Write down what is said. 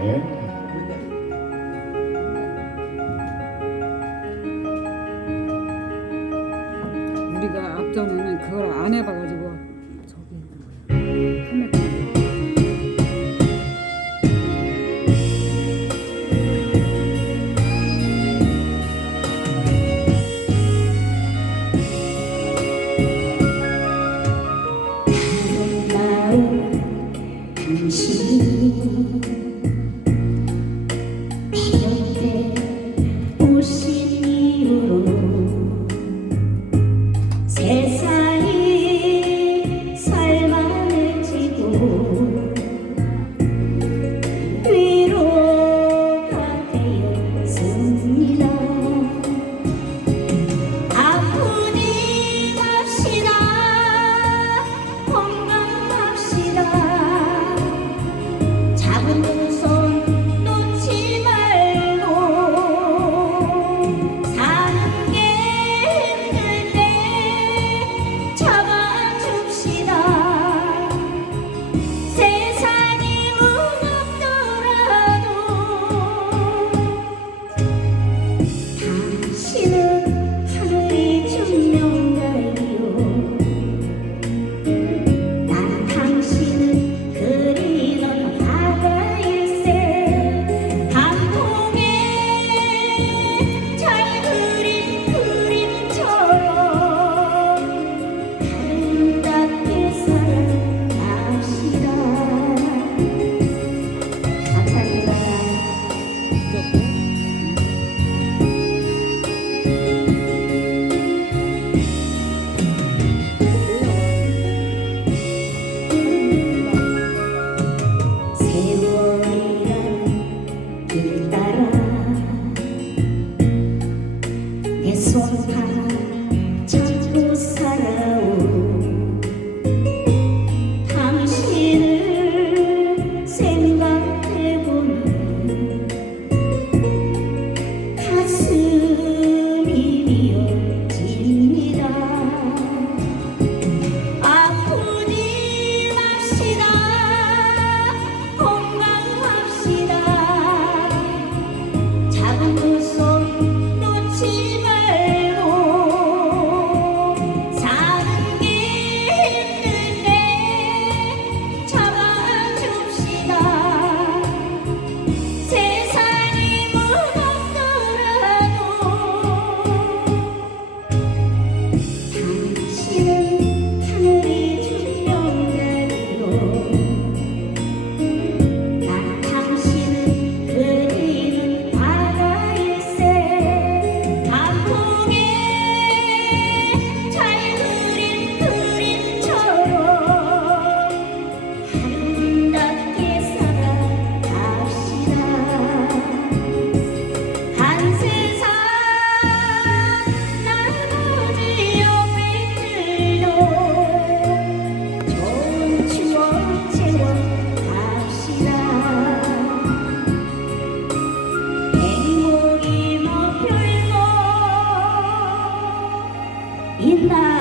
네. 우리가 앞전에는 그걸 안 해봐가지고 저기 있는 거야. 아름다운 당신 this one Inna.